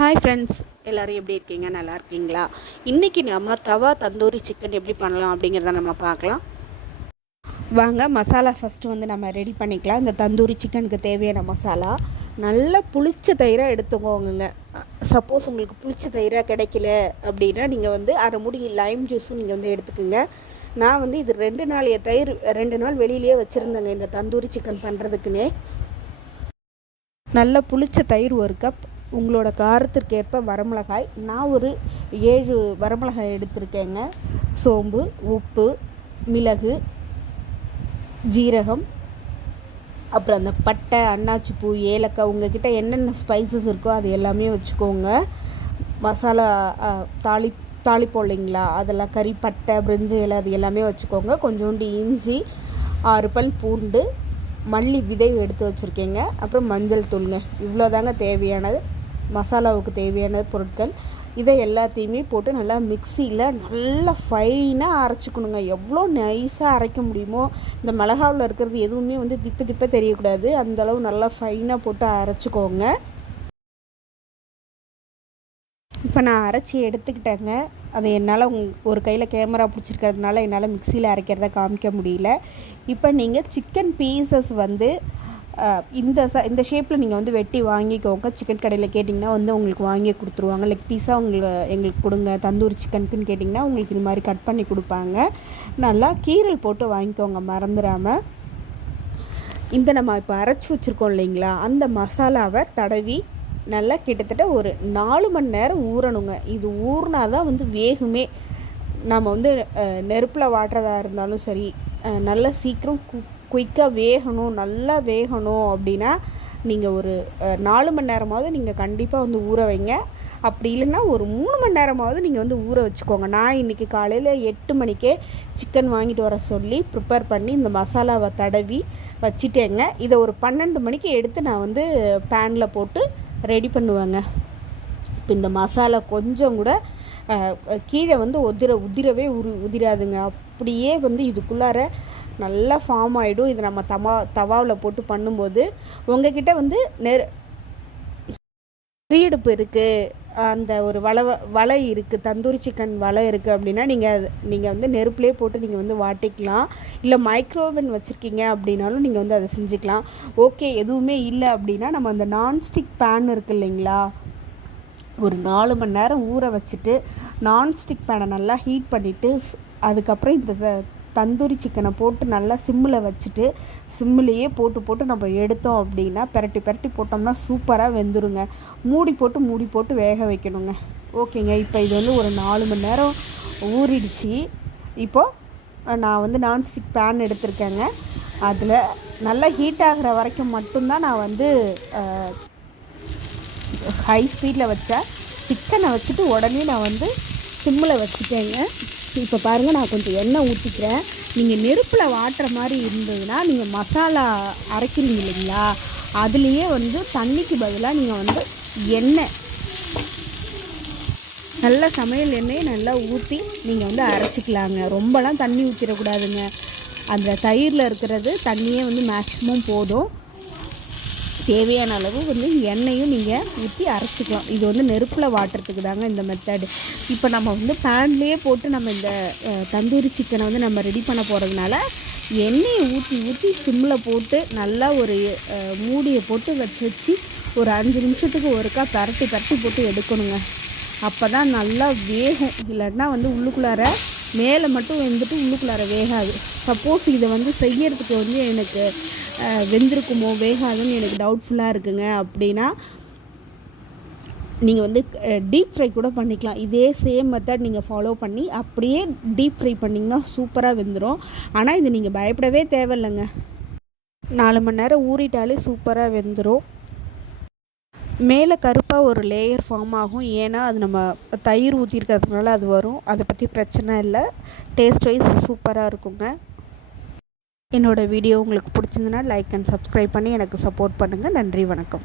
Hi friends எல்லோரும் எப்படி இருக்கீங்க? நல்லா இருக்கீங்களா? இன்றைக்கி நம்ம தவா தந்தூரி சிக்கன் எப்படி பண்ணலாம் அப்படிங்கிறத நம்ம பார்க்கலாம். வாங்க மசாலா ஃபஸ்ட்டு வந்து நம்ம ரெடி பண்ணிக்கலாம். இந்த தந்தூரி சிக்கனுக்கு தேவையான மசாலா. நல்லா புளிச்ச தயிராக எடுத்துக்கோங்க சப்போஸ் உங்களுக்கு புளிச்ச தயிராக கிடைக்கல அப்படின்னா நீங்கள் வந்து அரை முடி லைம் ஜூஸும் நீங்கள் வந்து எடுத்துக்கோங்க. நான் வந்து இது ரெண்டு நாள் தயிர் ரெண்டு நாள் வெளியிலேயே வச்சுருந்தேங்க இந்த தந்தூரி சிக்கன் பண்ணுறதுக்குன்னே நல்லா புளிச்ச தயிர் ஒரு கப் உங்களோட காரத்திற்கேற்ப வரமிளகாய். நான் ஒரு ஏழு வரமிளகாய் எடுத்திருக்கேங்க. சோம்பு உப்பு மிளகு ஜீரகம் அப்புறம் அந்த பட்டை அன்னாச்சி பூ ஏலக்காய் உங்ககிட்ட என்னென்ன ஸ்பைசஸ் இருக்கோ அது எல்லாமே வச்சுக்கோங்க. மசாலா தாளி தாளிப்போம் இல்லைங்களா? அதெல்லாம் கறி பட்டை பிரிஞ்சு இலை அது எல்லாமே வச்சுக்கோங்க. கொஞ்சோண்டு இஞ்சி ஆறு பல் பூண்டு மல்லி விதை எடுத்து வச்சுருக்கேங்க. அப்புறம் மஞ்சள் தூளுங்க. இவ்வளோதாங்க தேவையானது. மசாலாவுக்கு தேவையான பொருட்கள் இதை எல்லாத்தையுமே போட்டு நல்லா மிக்சியில் நல்லா ஃபைனாக அரைச்சிக்கணுங்க. எவ்வளோ நைஸாக அரைக்க முடியுமோ இந்த மிளகாவில் இருக்கிறது எதுவுமே வந்து திப்பு திப்ப தெரியக்கூடாது. அந்தளவு நல்லா ஃபைனாக போட்டு அரைச்சிக்கோங்க. இப்போ நான் அரைச்சி எடுத்துக்கிட்டேங்க. அது என்னால் ஒரு கையில் கேமரா பிடிச்சிருக்கிறதுனால என்னால் மிக்சியில் அரைக்கிறத காமிக்க முடியல. இப்போ நீங்கள் சிக்கன் பீசஸ் வந்து இந்த ச இந்த ஷேப்பில் நீங்கள் வந்து வெட்டி வாங்கிக்கோங்க. சிக்கன் கடையில் கேட்டிங்கன்னா வந்து உங்களுக்கு வாங்கி கொடுத்துருவாங்க. லெக் பீஸாக உங்களுக்கு எங்களுக்கு கொடுங்க. தந்தூரி சிக்கனுக்குன்னு கேட்டிங்கன்னா உங்களுக்கு இது மாதிரி கட் பண்ணி கொடுப்பாங்க. நல்லா கீரல் போட்டு வாங்கிக்கோங்க மறந்துடாமல் இந்த நம்ம இப்போ அரைச்சி வச்சுருக்கோம் இல்லைங்களா? அந்த மசாலாவை தடவி நல்லா கிட்டத்தட்ட ஒரு நாலு மணி நேரம் ஊறணுங்க. இது ஊறினா தான் வந்து வேகுமே. நம்ம வந்து நெருப்பில் வாட்டுறதா இருந்தாலும் சரி நல்லா சீக்கிரம் குக் குயிக்காக வேகணும் நல்லா வேகணும் அப்படின்னா நீங்கள் ஒரு நாலு மணி நேரமாவது நீங்கள் கண்டிப்பாக வந்து ஊற வைங்க. அப்படி இல்லைன்னா ஒரு மூணு மணி நேரமாவது நீங்கள் வந்து ஊற வச்சுக்கோங்க. நான் இன்றைக்கி காலையில் எட்டு மணிக்கே சிக்கன் வாங்கிட்டு வர சொல்லி ப்ரிப்பேர் பண்ணி இந்த மசாலாவை தடவி வச்சுட்டேங்க. இதை ஒரு பன்னெண்டு மணிக்கு எடுத்து நான் வந்து பேனில் போட்டு ரெடி பண்ணுவேங்க. இப்போ இந்த மசாலா கொஞ்சம் கூட கீழே வந்து உதிர உதிரவே உரு உதிராதுங்க. அப்படியே வந்து இதுக்குள்ளார நல்லா ஃபார்ம் ஆகிடும் இது நம்ம தவா தவாவில் போட்டு பண்ணும்போது உங்ககிட்ட வந்து நெரு ரீடுப்பு இருக்குது அந்த ஒரு வலை வலை இருக்குது தந்தூரி சிக்கன் வலை இருக்குது அப்படின்னா நீங்கள் நீங்கள் வந்து நெருப்புலேயே போட்டு நீங்கள் வந்து வாட்டிக்கலாம். இல்லை மைக்ரோவன் வச்சுருக்கீங்க அப்படின்னாலும் நீங்கள் வந்து அதை செஞ்சுக்கலாம். ஓகே எதுவுமே இல்லை அப்படின்னா நம்ம அந்த நான்ஸ்டிக் பேன் இருக்குது இல்லைங்களா? ஒரு நாலு மணி நேரம் ஊற வச்சுட்டு நான்ஸ்டிக் பேனை நல்லா ஹீட் பண்ணிவிட்டு அதுக்கப்புறம் இந்த தந்தூரி சிக்கனை போட்டு நல்லா சிம்மில் வச்சுட்டு சிம்மிலேயே போட்டு போட்டு நம்ம எடுத்தோம் அப்படின்னா பெரட்டி பெரட்டி போட்டோம்னா சூப்பராக வெந்துருங்க. மூடி போட்டு மூடி போட்டு வேக வைக்கணுங்க. ஓகேங்க இப்போ இது வந்து ஒரு நாலு மணி நேரம் ஊறிடுச்சு. இப்போது நான் வந்து நான்ஸ்டிக் பேன் எடுத்திருக்கேங்க. அதில் நல்லா ஹீட் ஆகிற வரைக்கும் மட்டும்தான் நான் வந்து ஹை ஸ்பீடில் வச்சேன் சிக்கனை வச்சுட்டு உடனே நான் வந்து சிம்மில் வச்சுட்டேங்க. இப்போ பாருங்கள் நான் கொஞ்சம் எண்ணெய் ஊற்றிக்கிறேன் நீங்கள் நெருப்பில் வாட்டுற மாதிரி இருந்ததுன்னா நீங்கள் மசாலா அரைக்கிறீங்க இல்லைங்களா? அதுலேயே வந்து தண்ணிக்கு பதிலாக நீங்கள் வந்து எண்ணெய். நல்ல சமையல் எண்ணெயை நல்லா ஊற்றி நீங்கள் வந்து அரைச்சிக்கலாங்க. ரொம்பலாம் தண்ணி ஊற்றிடக்கூடாதுங்க அந்த தயிரில் இருக்கிறது தண்ணியே வந்து மேக்ஸிமம் போதும். தேவையான அளவு வந்து எண்ணெயும் நீங்கள் ஊற்றி அரைச்சிக்கலாம். இது வந்து நெருப்பில் வாட்டுறதுக்கு தாங்க இந்த மெத்தடு இப்போ நம்ம வந்து பேன்லேயே போட்டு நம்ம இந்த தந்தூரி சிக்கனை வந்து நம்ம ரெடி பண்ண போகிறதுனால எண்ணெயை ஊற்றி ஊற்றி சிம்மில் போட்டு நல்லா ஒரு மூடியை போட்டு வச்சு வச்சு ஒரு அஞ்சு நிமிஷத்துக்கு ஒருக்கா பரட்டி பரட்டி போட்டு எடுக்கணுங்க. அப்போ தான் நல்லா வேகும். இல்லைன்னா வந்து உள்ளுக்குள்ளார மேலே மட்டும் வந்துட்டு உள்ளுக்குள்ளார வேகாது. சப்போஸ் இதை வந்து செய்யறதுக்கு வந்து எனக்கு வெந்திருக்குமோ வேகாதுன்னு எனக்கு டவுட்ஃபுல்லாக இருக்குங்க அப்படின்னா நீங்கள் வந்து டீப் ஃப்ரை கூட பண்ணிக்கலாம். இதே சேம் மெத்தட் நீங்கள் ஃபாலோ பண்ணி அப்படியே டீப் ஃப்ரை பண்ணிங்கன்னா சூப்பராக வெந்துடும் ஆனால் இது நீங்கள் பயப்படவே தேவையில்லைங்க. நாலு மணி நேரம் ஊறிட்டாலே சூப்பராக வெந்துடும் மேலே கருப்பாக ஒரு லேயர் ஃபார்ம் ஆகும். ஏன்னா அது நம்ம தயிர் ஊற்றிருக்கிறதுனால அது வரும். அதை பற்றி பிரச்சனை இல்லை. டேஸ்ட் வைஸ் சூப்பராக இருக்குங்க. என்னோடய வீடியோ உங்களுக்கு பிடிச்சிருந்துன்னா லைக் அண்ட் சப்ஸ்கிரைப் பண்ணி எனக்கு சப்போர்ட் பண்ணுங்கள் நன்றி வணக்கம்.